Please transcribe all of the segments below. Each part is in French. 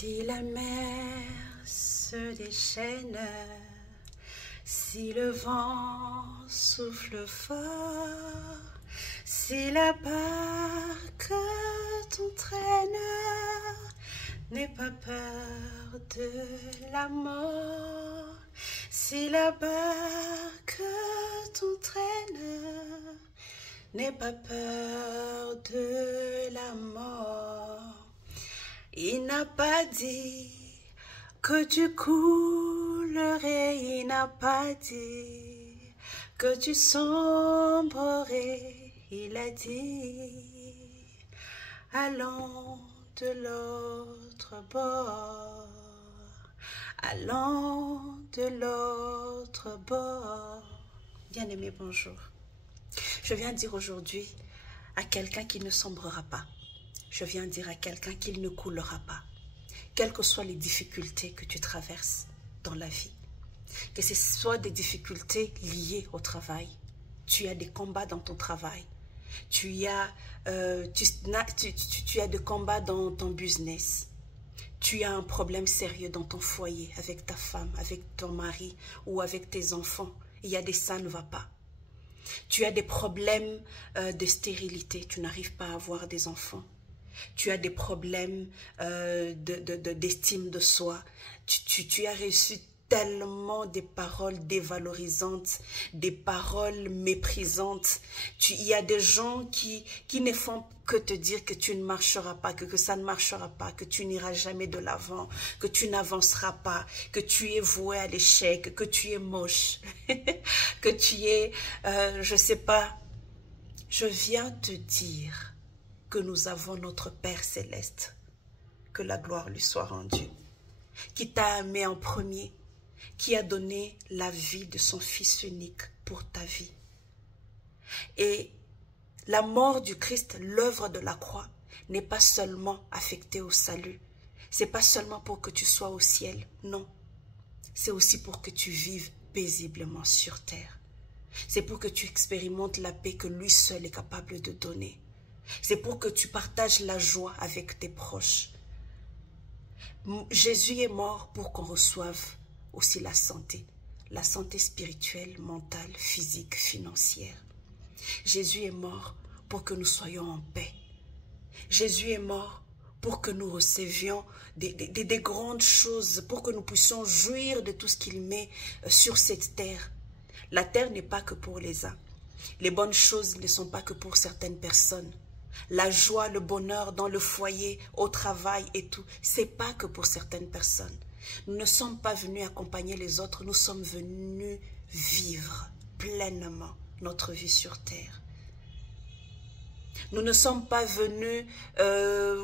Si la mer se déchaîne, si le vent souffle fort, si la barque t'entraîne, n'aie pas peur de la mort. Si la barque t'entraîne, n'aie pas peur de la mort. Il n'a pas dit que tu coulerais, il n'a pas dit que tu sombrerais. Il a dit, allons de l'autre bord, allons de l'autre bord. Bien-aimé, bonjour. Je viens dire aujourd'hui à quelqu'un qui ne sombrera pas. Je viens dire à quelqu'un qu'il ne coulera pas. Quelles que soient les difficultés que tu traverses dans la vie, que ce soit des difficultés liées au travail, tu as des combats dans ton travail, tu as des combats dans ton business, tu as un problème sérieux dans ton foyer, avec ta femme, avec ton mari ou avec tes enfants, il y a des ça ne va pas. Tu as des problèmes de stérilité, tu n'arrives pas à avoir des enfants. Tu as des problèmes d'estime de soi. Tu as reçu tellement des paroles dévalorisantes, des paroles méprisantes. Il y a des gens qui ne font que te dire que tu ne marcheras pas, que ça ne marchera pas, que tu n'iras jamais de l'avant, que tu n'avanceras pas, que tu es voué à l'échec, que tu es moche, que tu es, je ne sais pas. Je viens te dire que nous avons notre Père Céleste, que la gloire lui soit rendue, qui t'a aimé en premier, qui a donné la vie de son Fils unique pour ta vie. Et la mort du Christ, l'œuvre de la croix, n'est pas seulement affectée au salut. C'est pas seulement pour que tu sois au ciel, non. C'est aussi pour que tu vives paisiblement sur terre. C'est pour que tu expérimentes la paix que lui seul est capable de donner. C'est pour que tu partages la joie avec tes proches. Jésus est mort pour qu'on reçoive aussi la santé spirituelle, mentale, physique, financière. Jésus est mort pour que nous soyons en paix. Jésus est mort pour que nous recevions des grandes choses, pour que nous puissions jouir de tout ce qu'il met sur cette terre. La terre n'est pas que pour les uns. Les bonnes choses ne sont pas que pour certaines personnes. La joie, le bonheur dans le foyer, au travail et tout, c'est pas que pour certaines personnes. Nous ne sommes pas venus accompagner les autres, nous sommes venus vivre pleinement notre vie sur terre. Nous ne sommes pas venus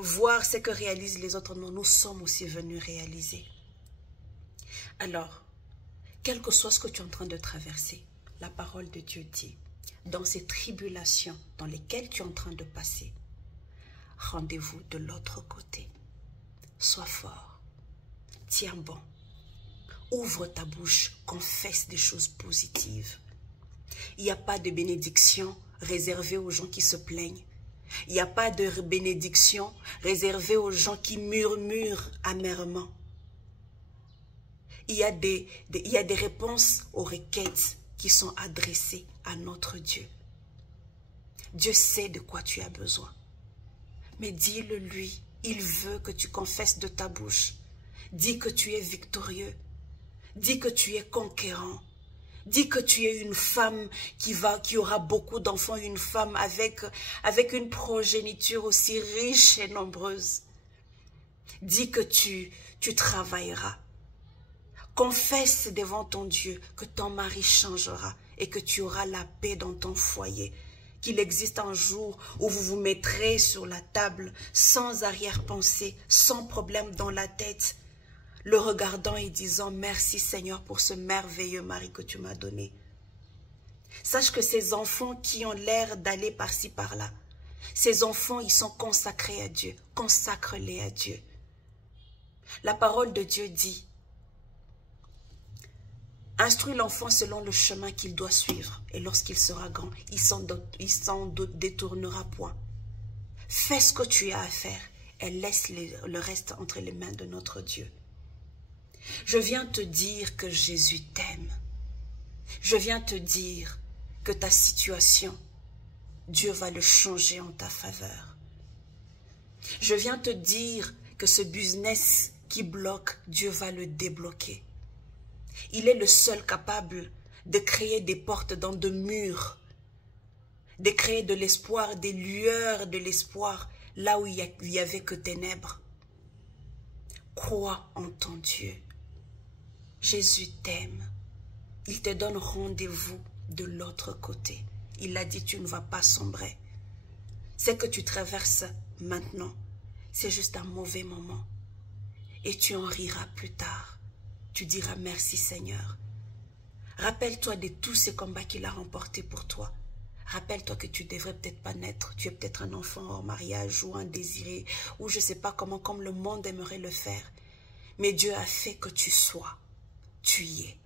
voir ce que réalisent les autres, non, nous sommes aussi venus réaliser. Alors, quel que soit ce que tu es en train de traverser, la parole de Dieu dit, dans ces tribulations dans lesquelles tu es en train de passer, rendez-vous de l'autre côté. Sois fort, tiens bon, ouvre ta bouche, confesse des choses positives. Il n'y a pas de bénédiction réservée aux gens qui se plaignent. Il n'y a pas de bénédiction réservée aux gens qui murmurent amèrement. Il y a des réponses aux requêtes qui sont adressées à notre Dieu. Dieu sait de quoi tu as besoin. Mais dis-le lui, il veut que tu confesses de ta bouche. Dis que tu es victorieux. Dis que tu es conquérant. Dis que tu es une femme qui aura beaucoup d'enfants, une femme avec une progéniture aussi riche et nombreuse. Dis que tu travailleras. Confesse devant ton Dieu que ton mari changera et que tu auras la paix dans ton foyer. Qu'il existe un jour où vous vous mettrez sur la table sans arrière-pensée, sans problème dans la tête, le regardant et disant merci Seigneur pour ce merveilleux mari que tu m'as donné. Sache que ces enfants qui ont l'air d'aller par-ci par-là, ces enfants ils sont consacrés à Dieu, consacre-les à Dieu. La parole de Dieu dit, instruis l'enfant selon le chemin qu'il doit suivre. Et lorsqu'il sera grand, il s'en détournera point. Fais ce que tu as à faire Elle laisse le reste entre les mains de notre Dieu. Je viens te dire que Jésus t'aime. Je viens te dire que ta situation, Dieu va le changer en ta faveur. Je viens te dire que ce business qui bloque, Dieu va le débloquer. Il est le seul capable de créer des portes dans de murs, de créer de l'espoir, des lueurs de l'espoir, là où il n'y avait que ténèbres. Crois en ton Dieu. Jésus t'aime. Il te donne rendez-vous de l'autre côté. Il a dit, tu ne vas pas sombrer. Ce que tu traverses maintenant, c'est juste un mauvais moment. Et tu en riras plus tard. Tu diras merci Seigneur. Rappelle-toi de tous ces combats qu'il a remportés pour toi. Rappelle-toi que tu ne devrais peut-être pas naître. Tu es peut-être un enfant hors mariage ou un désiré, ou je ne sais pas comment, comme le monde aimerait le faire. Mais Dieu a fait que tu sois. Tu y es.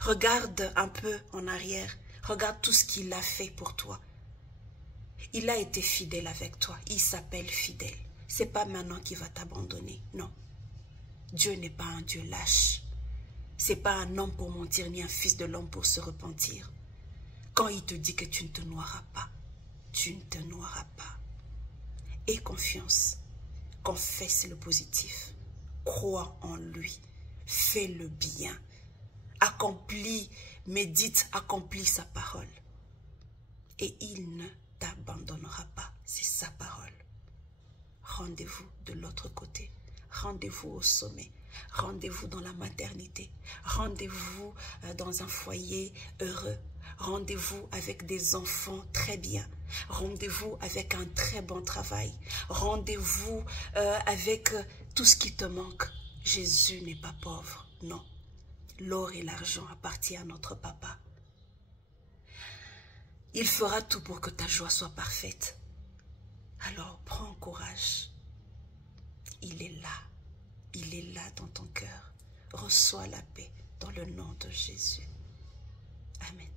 Regarde un peu en arrière. Regarde tout ce qu'il a fait pour toi. Il a été fidèle avec toi. Il s'appelle fidèle. Ce n'est pas maintenant qu'il va t'abandonner. Non. Dieu n'est pas un Dieu lâche. Ce n'est pas un homme pour mentir, ni un fils de l'homme pour se repentir. Quand il te dit que tu ne te noieras pas, tu ne te noieras pas. Aie confiance. Confesse le positif. Crois en lui. Fais le bien. Accomplis, médite, accomplis sa parole. Et il ne t'abandonnera pas. C'est sa parole. Rendez-vous de l'autre côté. Rendez-vous au sommet. Rendez-vous dans la maternité. Rendez-vous dans un foyer heureux. Rendez-vous avec des enfants très bien. Rendez-vous avec un très bon travail. Rendez-vous avec tout ce qui te manque. Jésus n'est pas pauvre, non. L'or et l'argent appartiennent à notre papa. Il fera tout pour que ta joie soit parfaite. Alors prends courage. Il est là. Il est là dans ton cœur. Reçois la paix dans le nom de Jésus. Amen.